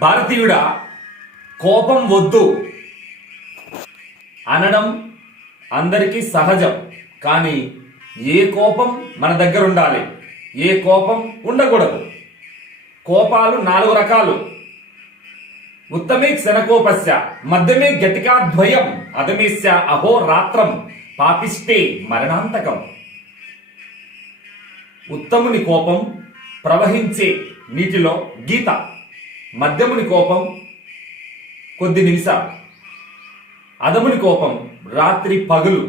భారతీయుడా, కోపం వద్దు అనడం అందరికీ సహజం. కానీ ఏ కోపం మన దగ్గర ఉండాలి, ఏ కోపం ఉండకూడదు. కోపాలు 4 రకాలు. ఉత్తమే క్షణకోపస్య, మధ్యమే గటికాద్వయం, అధమేస్య అహోరాత్రం, పాపిష్టే మరణాంతకం. ఉత్తముని కోపం ప్రవహించే నీటిలో గీత, మధ్యముని కోపం కొద్ది నిమిషాలు, అధముని కోపం రాత్రి పగలు,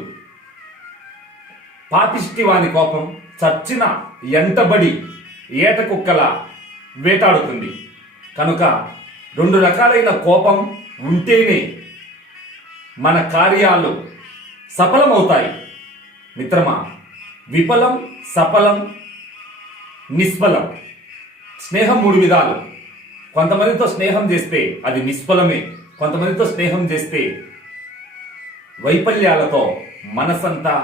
పాపిష్టి వాని కోపం చచ్చిన ఎంటబడి ఏట కుక్కల వేటాడుతుంది. కనుక 2 రకాలైన కోపం ఉంటేనే మన కార్యాలు సఫలమవుతాయి. మిత్రమా, విఫలం, సఫలం, నిష్ఫలం. స్నేహం 3 విధాలు. కొంతమందితో స్నేహం చేస్తే అది నిష్ఫలమే. కొంతమందితో స్నేహం చేస్తే వైఫల్యాలతో మనసంతా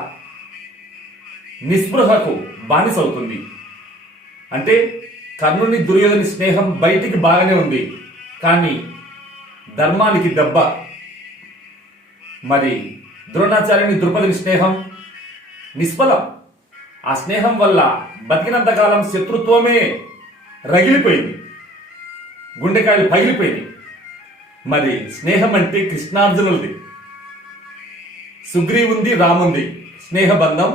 నిస్పృహకు బానిసవుతుంది. అంటే కర్ణుని దుర్యోధని స్నేహం బయటికి బాగానే ఉంది, కానీ ధర్మానికి దెబ్బ. మరి ద్రోణాచార్యుని ద్రుపదిని స్నేహం నిష్ఫలం. ఆ స్నేహం వల్ల బతికినంతకాలం శత్రుత్వమే రగిలిపోయింది, గుండెకాయలు పగిలిపోయింది. మరి స్నేహం అంటే కృష్ణార్జునులది, సుగ్రీవుంది, రాముంది స్నేహబంధం.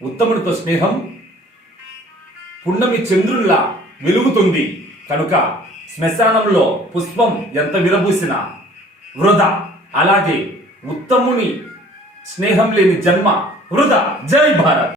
ఉత్తమునితో స్నేహం పున్నమి చంద్రుల్లా వెలుగుతుంది. కనుక శ్మశానంలో పుష్పం ఎంత విరబూసినా వృధా. అలాగే ఉత్తముని స్నేహం లేని జన్మ వృధా. జై భారత్.